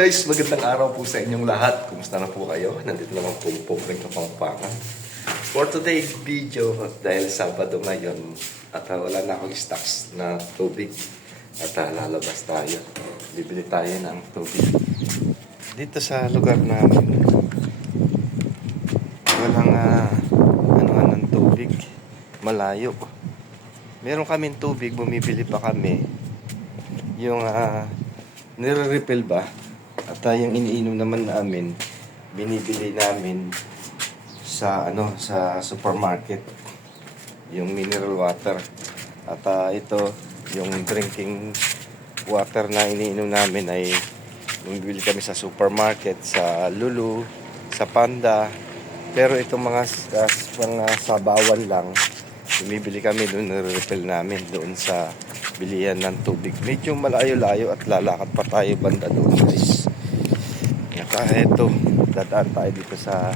guys, magandang araw po sa inyong lahat. Kumusta na po kayo? Nandito naman po po ng Kapampangan. For today's video, dahil Sabado ngayon at wala na akong stocks na tubig at lalabas tayo. Bibili tayo ng tubig. Dito sa lugar namin, walang anuhan ng tubig. Malayo. Meron kaming tubig, bumibili pa kami. Yung nire-refill ba? At yung iniinom naman namin, binibili namin sa sa supermarket. Yung mineral water. At ito, yung drinking water na iniinom namin ay bumibili kami sa supermarket, sa Lulu, sa Panda. Pero itong mga sabawan lang, bumibili kami doon, nire-refill namin doon sa bilihan ng tubig. Medyo malayo-layo at lalakad pa tayo banda doon, guys. Kaya ito, dadaan tayo dito sa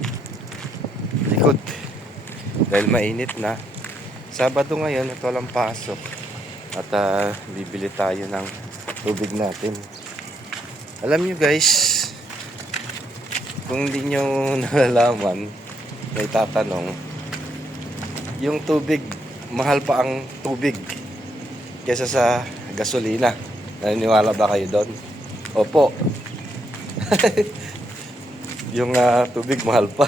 likod dahil mainit na. Sabado ngayon at walang pasok at bibili tayo ng tubig natin. Alam nyo, guys, kung hindi nyo nalalaman, may tatanong, yung tubig, mahal pa ang tubig kesa sa gasolina. Naniniwala ba kayo doon? Opo. Yung tubig mahal pa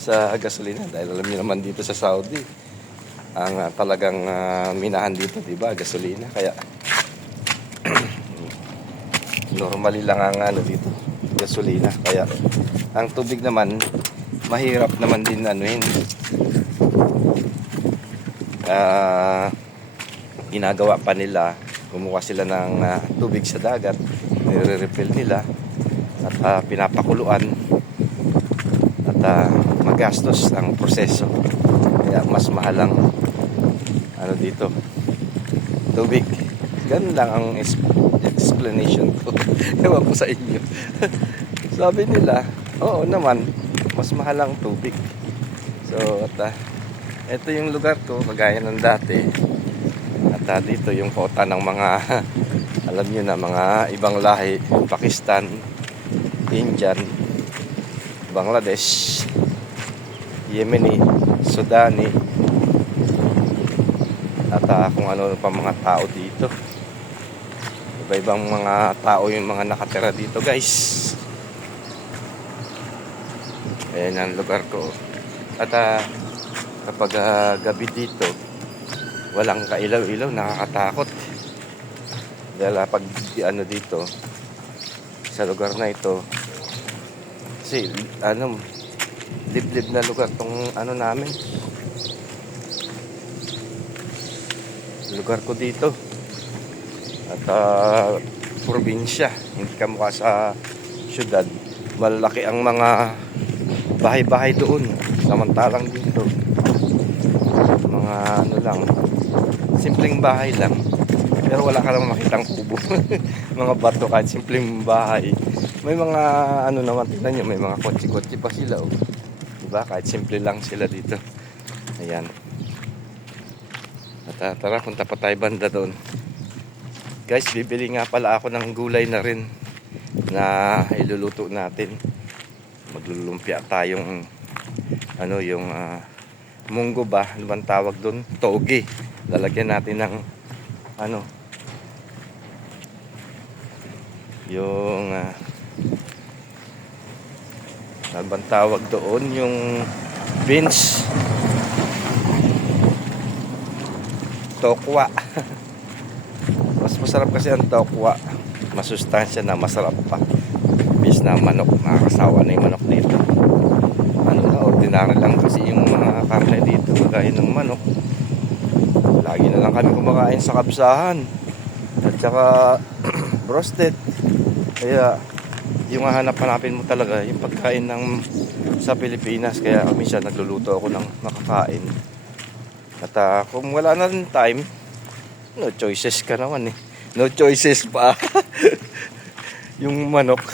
sa gasolina dahil alam niyo naman dito sa Saudi ang talagang minahan dito, di ba? Gasolina. Kaya normally lang ang dito, gasolina. Kaya ang tubig naman mahirap naman din ginagawa pa nila, kumuha sila ng tubig sa dagat, nire-refill nila at pinapakuluan at magastos ang proseso, kaya mas mahal ang dito tubig. Ganun lang ang explanation ko. Ewan ko sa inyo. Sabi nila, oo naman, mas mahal ang tubig. So at ito yung lugar ko, kagaya ng dati. At dito yung kota ng mga alam nyo na, mga ibang lahi, Pakistan, Indian, Bangladesh, Yemeni, Sudani, at kung ano pa mga tao dito. Iba-ibang mga tao yung mga nakatira dito, guys. Ayan ang lugar ko. At kapag gabi dito, walang kailaw-ilaw, nakakatakot. Dahil pag dito sa lugar na ito, kasi liblib na lugar tong namin, lugar ko dito. At probinsya, hindi kamukha sa syudad. Malaki ang mga bahay-bahay doon, samantalang dito mga lang, simpleng bahay lang, pero wala ka lang makitang kubo. Mga bato, kahit simpleng bahay. May mga naman, tingnan nyo, may mga kotse-kotse pa sila, diba? Kahit simple lang sila dito. Ayan. At tara, punta pa tayo banda doon. Guys, bibili nga pala ako ng gulay na rin na iluluto natin. Maglulumpia tayong yung munggo ba? Ano bang tawag doon? Toge. Lalagyan natin ng yung ano bang tawag doon? Yung beans. Tokwa. Mas masarap kasi ang tokwa. Masustansya na, masarap pa. Bis na manok. Makakasawa na yung manok dito. Ordinary lang kasi yung mga karne dito, kagaya ng manok. Lagi na lang kami kumakain sa kabsahan at saka roasted. Kaya yung hanap-hanapin mo talaga yung pagkain sa Pilipinas. Kaya minsan nagluluto ako ng makakain. At kung wala na rin time, no choices ka naman no choices pa. Yung manok,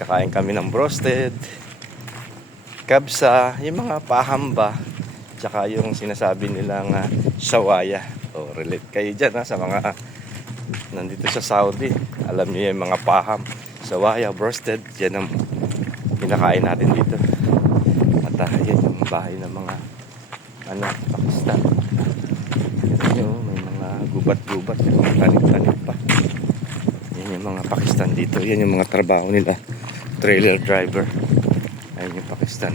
kakain kami ng roasted, kabsa, yung mga pahamba, tsaka yung sinasabi nilang sawaya. Relate kayo dyan sa mga nandito sa Saudi. Alam niyo yung mga paham. sawaya, roasted. Yan ang kinakain natin dito. At yan yung bahay ng mga Pakistan. Yan yung may mga gubat-gubat, may tanim-tanim pa. Yan yung mga Pakistan dito. Yan yung mga trabaho nila, trailer driver. Ayun yung Pakistan.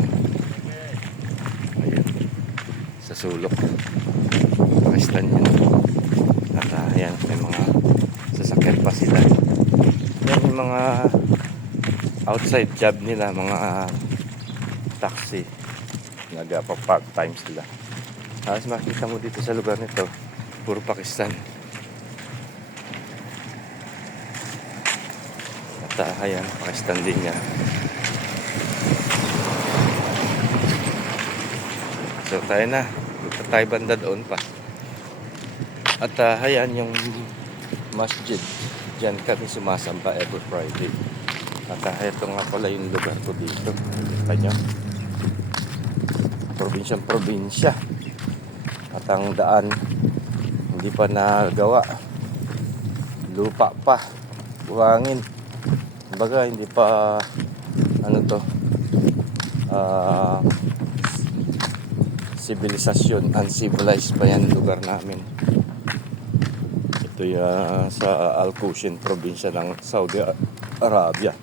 Ayun, sa sulok Pakistan yun. At ayan, may mga sasakyan pa sila. Yan yung mga outside job nila, mga taxi. Nagpa-part time sila. Tapos makita mo dito sa lugar nito, puro Pakistan. At ayan, Pakistan din yan. So tayo na, punta tayo banda doon pa. At ayan yung masjid. Diyan kami sumasamba every Friday. At ito nga pala yung lugar ko dito. Kita nyo, probinsya. At ang daan hindi pa nagawa, lupa pa, buhangin. Kumbaga hindi pa sibilisasyon, uncivilized pa yan lugar namin. Ito yung sa Al-Qushayr probinsya ng Saudi Arabia.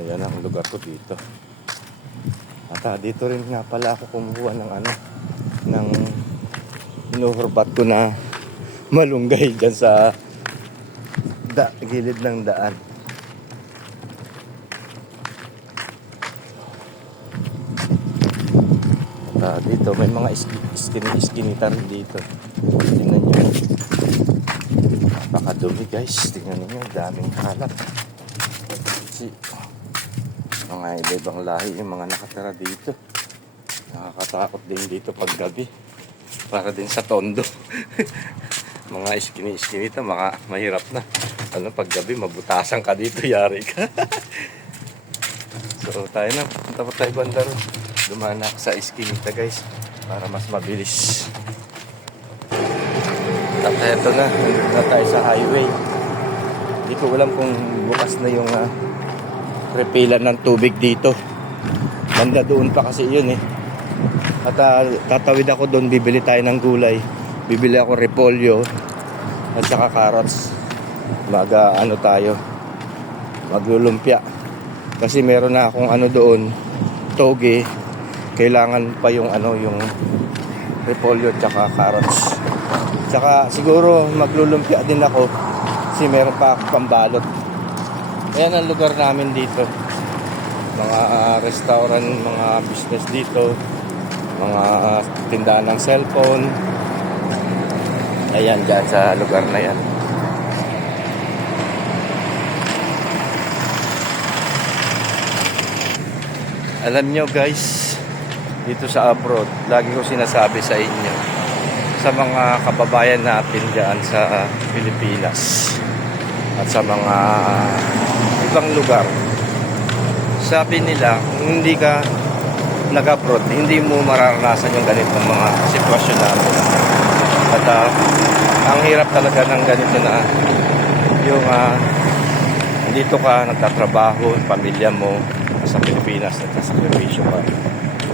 Ayan ang lugar ko dito. At dito rin nga pala ako kumuha ng inuhurbat ko na malunggay dyan sa gilid ng daan. At dito may mga iskinita rin dito. Tingnan nyo, napakadumi guys. Tingnan nyo, daming kalat. Mga iba-ibang lahi yung mga nakatira dito. Nakakatakot din dito pag gabi. Para din sa tondo. Mga iskinita, mahirap na. Pag gabi, mabutasan ka dito, yari ka. So tayo na, punta pa tayo banda ron. Dumaan na sa iskinita guys, para mas mabilis. At eto na tayo sa highway. Hindi ko alam kung bukas na yung repilan ng tubig dito. Banda doon pa kasi yun eh. At tatawid ako doon, bibili tayo ng gulay. Bibili ako repolyo at saka carrots. Tayo maglulumpia. Kasi meron na akong doon, toge. Kailangan pa yung yung repolyo at saka carrots. Saka siguro maglulumpia din ako kasi meron pa akong pambalot. Ayan ang lugar namin dito. Mga restaurant, mga business dito, mga tindahan ng cellphone. Ayan, dyan sa lugar na yan. Alam nyo guys, dito sa abroad, lagi ko sinasabi sa inyo, sa mga kababayan natin dyan sa Pilipinas at sa mga ibang lugar, sabi nila, kung hindi ka nag-abroad, hindi mo mararanasan yung ganitong mga sitwasyon natin. At ang hirap talaga ng ganito na yung dito ka nagtatrabaho, pamilya mo sa Pilipinas, nagkasakripisyo ka.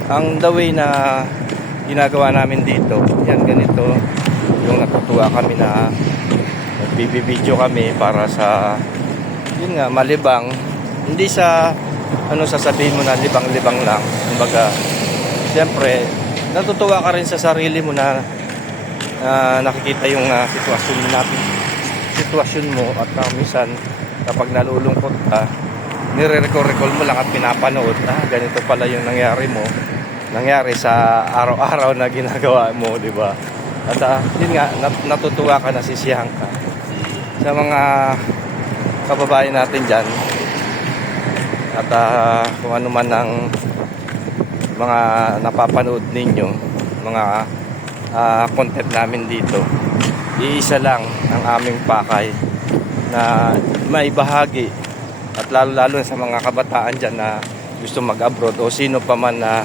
Ang the way na ginagawa namin dito, yan ganito, yung natutuwa kami na nagbibideo kami para sa yun nga, malibang. Hindi sa sasabihin mo na libang-libang lang. Kumbaga, siyempre natutuwa ka rin sa sarili mo na nakikita yung sitwasyon mo at minsan kapag nalulungkot ka, nire-recall mo lang at pinapanood na ganito pala yung nangyari sa araw-araw na ginagawa mo, di ba? At yun nga, natutuwa ka, nasisiyahan ka sa mga kababayan natin dyan. At kung ano man ang mga napapanood ninyo, mga content namin dito, iisa lang ang aming pakay na maibahagi. At lalo sa mga kabataan dyan na gusto mag-abroad o sino pa man na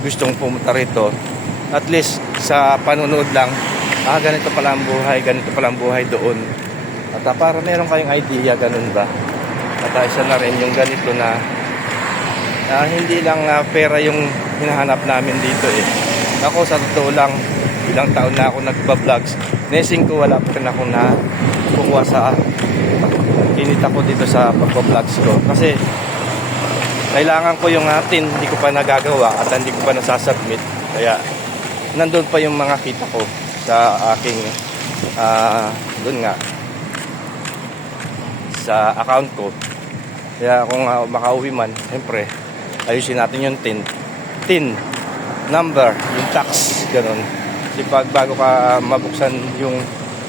gustong pumunta rito, at least sa panonood lang, ganito pala ang buhay doon. At para meron kayong idea, ganun ba? At isa na rin yung ganito na hindi lang pera yung hinahanap namin dito eh. Ako sa totoo lang, ilang taon na ako nagba-vlogs. Nesing ko wala pa rin ako na kukuha sa kinita ko dito sa pagba-vlogs ko. Kasi kailangan ko yung tin, hindi ko pa nagagawa at hindi ko pa nasasubmit. Kaya nandun pa yung mga kita ko sa aking doon nga sa account ko. Kaya kung makauwi man, siyempre ayusin natin yung tin number, yung tax, ganun. Kasi pag bago ka mabuksan yung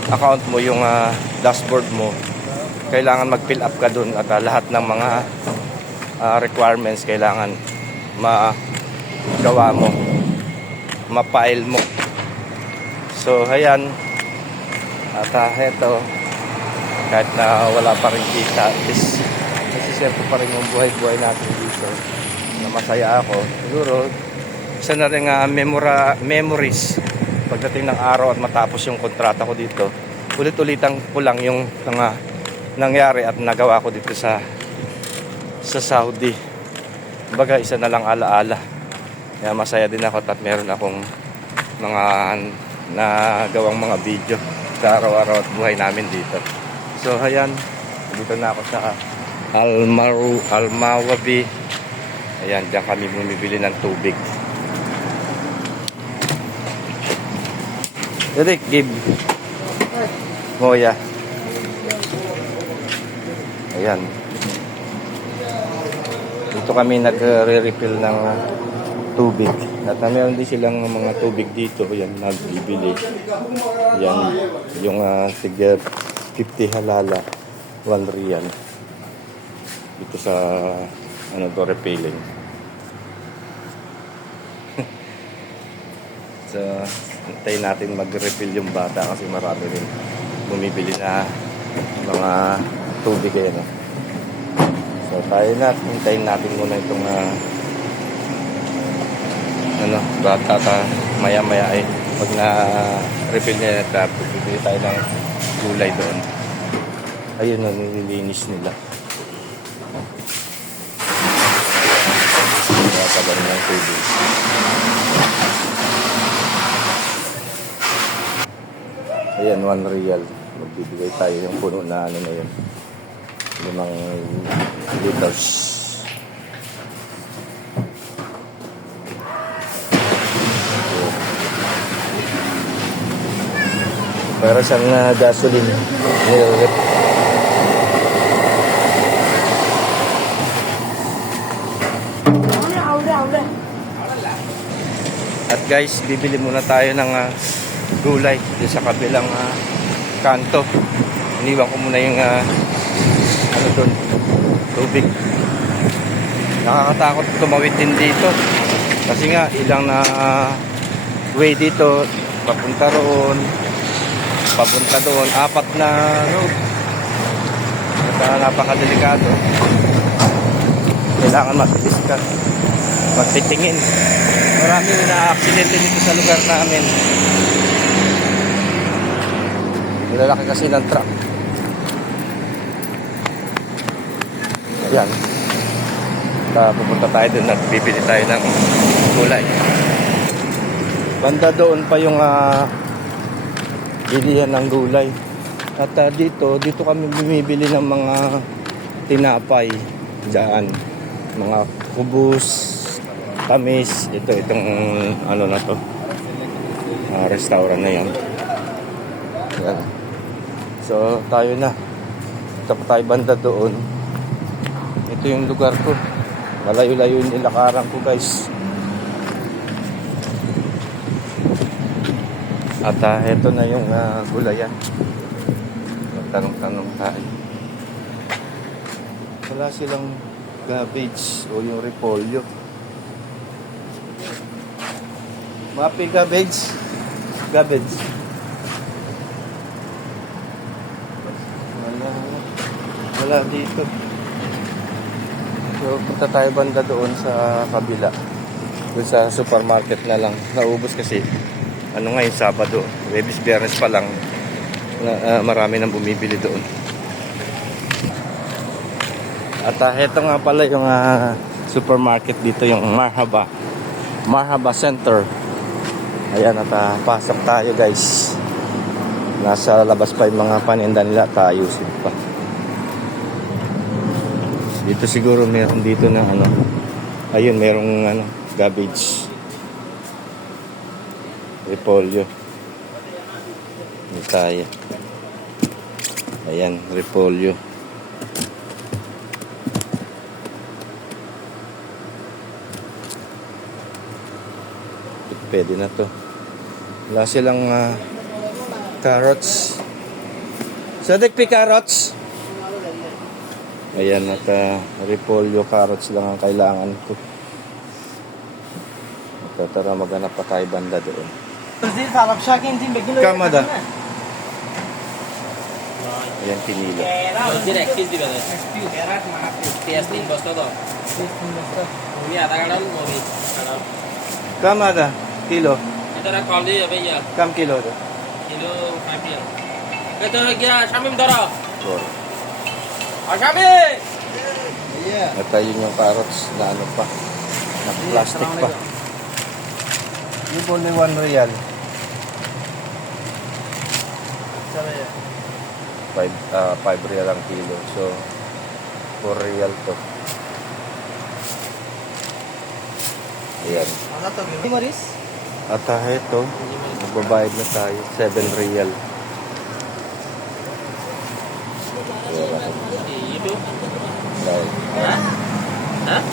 account mo, yung dashboard mo, kailangan mag-fill up ka dun at lahat ng mga requirements kailangan magawa mo, ma-file mo. So ayan, at heto, kahit na wala pa rin kita, at least nasiserte pa rin yung buhay-buhay natin dito na masaya ako. Siguro isa na rin memories pagdating ng araw at matapos yung kontrata ko dito. Ulit-ulitan ko lang yung mga nangyari at nagawa ko dito sa Saudi. Kumbaga isa na lang alaala. Kaya masaya din ako at meron akong mga nagawang mga video sa araw-araw at buhay namin dito. So ayan, dito na ako sa Al-Mawabi. Ayan, diyan kami bumibili ng tubig. Derek, give Moya. Ayan. Dito kami nagre-refill ng tubig. At meron din silang mga tubig dito. Ayan, nagbibili. Ayan, yung tig 50 halala, 1 rial. Dito sa refilling. So, hintayin natin mag-refill yung bata kasi marami rin bumibili na mga tubig ayan. So tayo na, hintayin natin muna itong bata maya-maya ay pag na-refill niya at bibili tayo ng gulay doon. Ayun na, nililinis nila. Tagal ng tubig. Ayan, 1 rial. Magbibigay tayo yung puno na na yun. 5 liters. Para siyang gasoline. At guys, bibili muna tayo ng gulay dito sa kabilang kanto. Iniwan ko muna yung doon, tubig. Nakakatakot tumawid din dito kasi nga ilang na way dito, papunta roon, papunta doon, 4 na road. Kaya napakadelikado. Kailangan matitis ka, magtitingin. Maraming na-aksidente dito sa lugar namin. Nilalaki kasi ng truck. Ayan. Pupunta tayo doon at bibili tayo ng gulay. Banda doon pa yung bilihan ng gulay. At dito kami bumibili ng mga tinapay dyan. Mga kubus, tamis. Itong na to. Restaurant na yan. Ayan. So tayo na. Punta pa tayo banda doon. Ito yung lugar ko. Malayo-layo yung nilakaran ko guys. At eto na yung gulayan. Magtanong-tanong tayo. Wala silang cabbage o yung repolyo. Mapi cabbage. Cabbage. Wala dito. So punta tayo banda doon sa kabila. Doon sa supermarket na lang. Naubos kasi ngayon Sabado, Webis Biyernes pa lang na, marami nang bumibili doon. At ito nga pala yung supermarket dito, yung Marhaba Center. Ayan, at pasok tayo guys. Nasa labas pa yung mga paninda nila, taayusin pa. Dito siguro meron dito na ano. Ayun, merong ano, garbage. Repolyo. Dito tayo. Ayan, repolyo. Pwede na to. Wala silang carrots. Sadik pi carrots. Ayan, at repolyo, carrots lang ang kailangan ko. At tara, maghanap pa tayo banda doon. Kamada. Ayan, pinilo. Kamada, kilo. Kam kilo to? Kilo 5 rial. Kata gya Shamim dara. Sure. Ashami! At ayun yung carrots na ano pa, na plastic pa. Yung only 1 real. 5 real ang kilo. So, 4 real to. Ayan. At ito, magbabayad na tayo. 7 real. Itu? Right. Hah?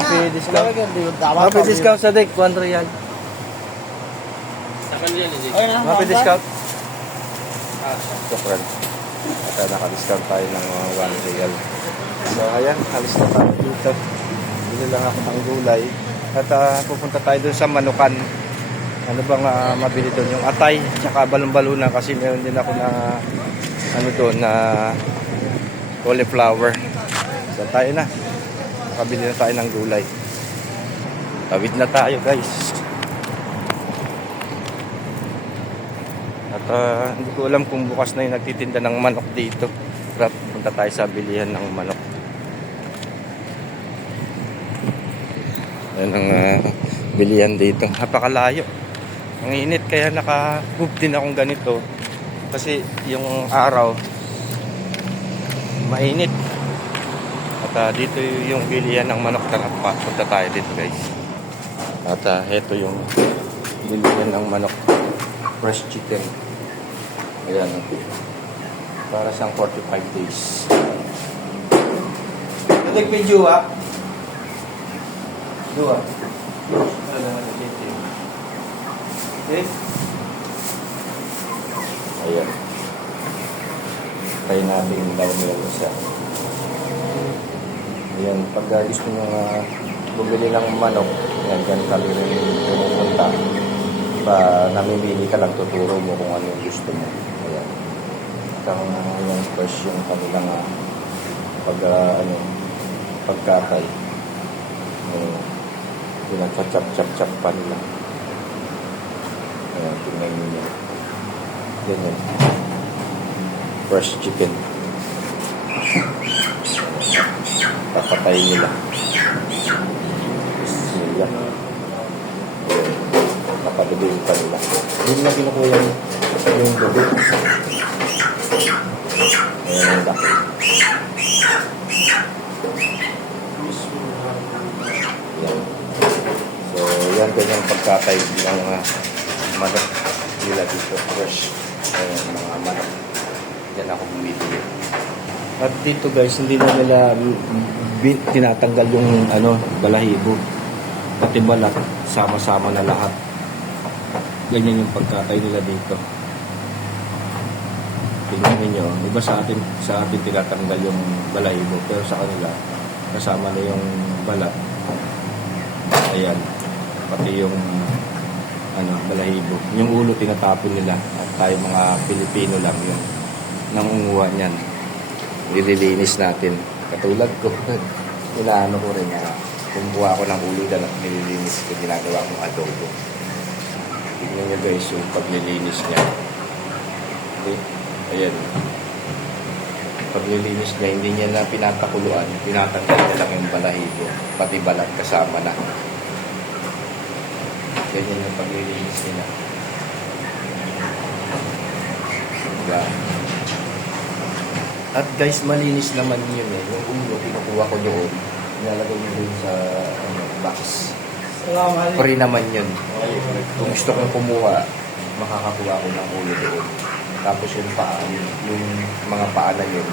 Mapi discount. Mapi discount sa dek, 1 real. 8 rial ni. Mapi discount. Sukran. At naka-discount tayo ng 1 real. So ayan, alis na tayo dito. Bili lang ako ng gulay. At pupunta tayo dun sa Manukan. Ano bang mabili doon? Yung atay, tsaka balon-baluna kasi meron din ako na ano doon na cauliflower. So tayo na. Nakabili na tayo ng gulay. Tawid na tayo guys. At hindi ko alam kung bukas na yung nagtitinda ng manok dito. Pero punta tayo sa bilihan ng manok. Yan ang bilihan dito. Napakalayo. Ang init kaya naka-move din akong ganito. Kasi yung araw mainit. At dito yung bilihan ng manok. Tara, punta tayo dito guys. At ito yung bilihan ng manok. Fresh chicken. Ayan. Para siyang 45 days. Nagpidyo ah. Dua. Okay. Ayan. Tayo natin yung daw nila siya. Ayan. Pag gusto nyo bumili ng manok, yan, dyan kami rin pumupunta. Namimili ka lang, tuturo mo kung ano yung gusto mo. Ayan. At yung fresh yung kanilang pagkatay. Pinag-chop-chop pa nila. Ayan, tingnan nyo. Ganyan. Fresh chicken. Papatay nila. Bismillah. Ayan. Napadubin pa nila. Hindi na kinukuha yung dubi. Ayan ang laki. Yan, ganyan pagkatay ng manok nila dito, fresh. Ayan, mga manok. Yan ako bumibili. At dito guys, hindi na nila tinatanggal yung balahibo. Pati balat, sama-sama na lahat. Ganyan yung pagkatay nila dito. Tingnan niyo, iba sa atin tinatanggal yung balahibo, pero sa kanila kasama na yung balat. Ayan. Pati yung balahibo. Yung ulo tinatapon nila. At tayo mga Pilipino lang yung nangunguha niyan. Nililinis natin. Katulad ko. Inaano ko rin kumuha ko ng ulo dyan at nililinis ko. Ginagawa kong adobo. Tignan nyo guys yung paglilinis niya. Okay. Ayan. paglilinis niya, hindi niya na pinapakuluan, tinatanggal niya lang yung balahibo, pati balat kasama na. Ganyan yung paglilinis nila. Diba? At guys, malinis naman yun eh. Yung ulo, kinukuha ko doon. Nilalagay nyo doon sa box. Free naman yun. Kung gusto kong kumuha, makakakuha ko ng ulo doon. Tapos yung paa, yung mga paa na yun,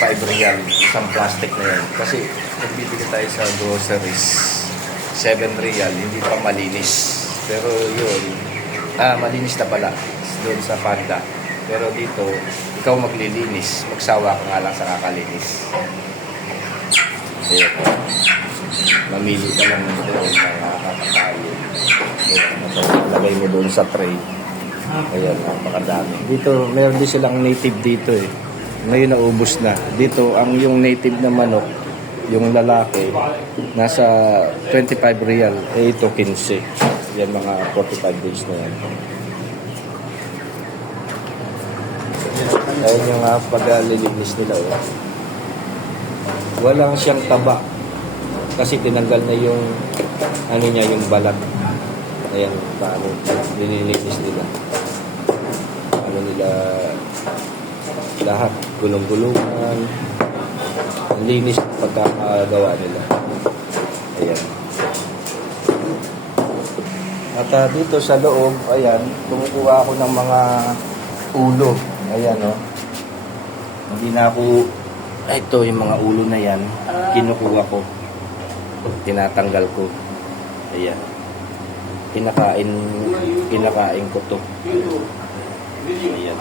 5 real, isang plastic na yun. Kasi nagbibigay tayo sa groceries, 7 real, hindi pa malinis. Pero yun, malinis na pala doon sa Panda. Pero dito, ikaw maglilinis, magsawa ka nga lang sa kakalinis. Ayan. Mamili ka lang doon na nakakatayo. Lagay mo doon sa tray. Ayan, napakadami. Dito, meron din silang native dito eh. Ngayon naubos na. Dito, ang yung native na manok, yung lalaki, nasa 25 real. Eh, ito 15. Yan, mga 45 days na yan. Ayun yung pag-lilinis nila. Oh. Walang siyang taba. Kasi tinanggal na yung ano niya, yung balat. Ayan, paano nililinis nila. Ano nila lahat, gulong-gulungan. Ang linis pagkakagawa nila. Ayan. At dito sa loob, ayan, kumukuha ako ng mga ulo. Ayan, oh. Hindi na ako, ito yung mga ulo na yan, kinukuha ko. Tinatanggal ko. Ayan. Kinakain ko to. Ayan.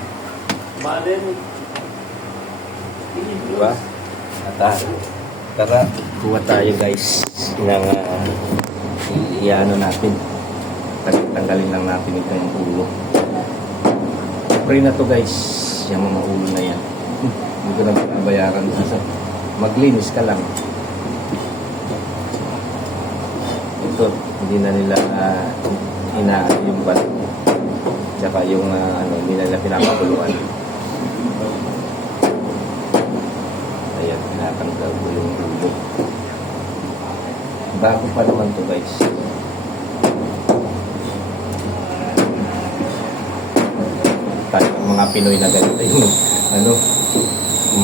Diba? At tara, kuha tayo guys ng iano natin. Tanggalin lang natin ito yung ulo. Free na to guys, yung mga ulo na yan. Hindi ko na pinabayaran sa maglinis ka lang. Ito, hindi na nila inaano yung balat. Tsaka yung hindi na nila pinapakuluan. Ayan, pinatanggal ko yung ulo. Bago pa naman to guys. Tayo mga Pinoy na ganito yung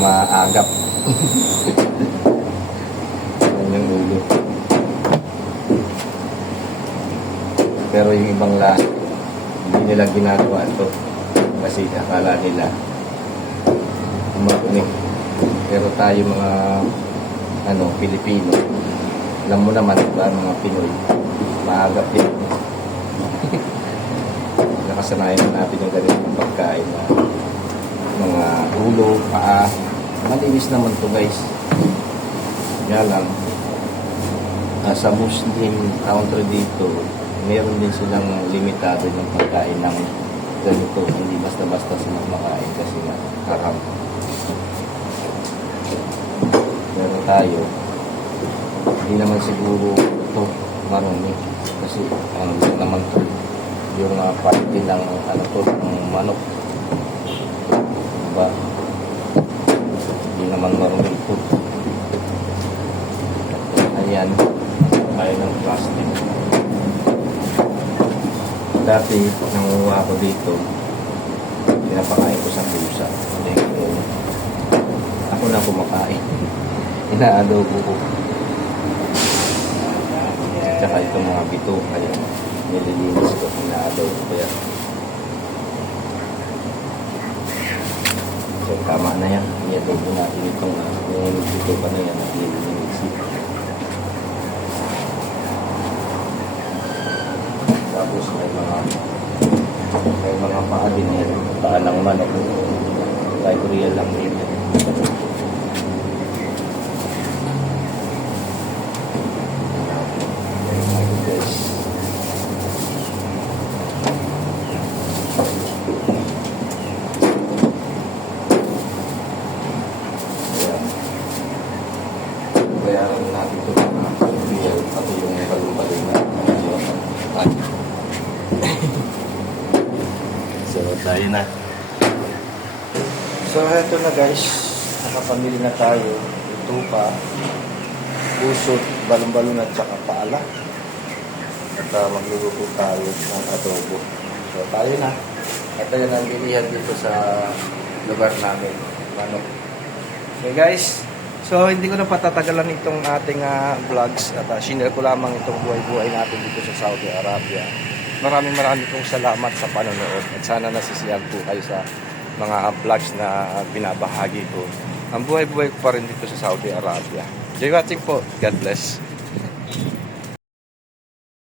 maagap. Yung ulo. Pero yung ibang lahat, hindi nila ginagawa ito kasi akala nila umakunik. Pero tayo mga Pilipino, alam mo naman ba mga Pinoy, maagap din. Nakasanayan natin yung ganitong pagkain na mga ulo, paa. Malinis naman to guys. Kaya lang, sa Muslim country dito, meron din silang limitado ng pagkain ng ganito. Hindi basta-basta sila makain kasi haram. Pero tayo, hindi naman siguro ito marumi. Kasi ano naman to yung parte ng ng manok. Diba? Hindi naman marumi ito. Ayan, kaya ng plastic. Dati, nanguha ko dito, pinapakain ko sa pusa. Ako na kumakain. Inaadobo ko. Tsaka itong mga bito, kaya nililinis ko, inaadobo ko yan. So, tama na yan. Iadobo natin itong bito pa na yan at nililinis. Tapos may mga paa din yan. Paa ng manok. Kahit real lang din. Bayaran natin ito mga real pati yung balong-balong na So, tayo na. So, eto na guys. Nakapamili na tayo. Ito pa. Pusot, balon-balon at saka paala. At magluluto tayo ng adobo. So, tayo na. Ito yun ang bilihan dito sa lugar namin. Manok. Okay guys. So, hindi ko na patatagalan itong ating vlogs at sinare ko lamang itong buhay-buhay natin dito sa Saudi Arabia. Maraming pong salamat sa panonood at sana nasisiyahan po kayo sa mga vlogs na binabahagi ko. Ang buhay-buhay ko pa rin dito sa Saudi Arabia. Enjoy watching po. God bless.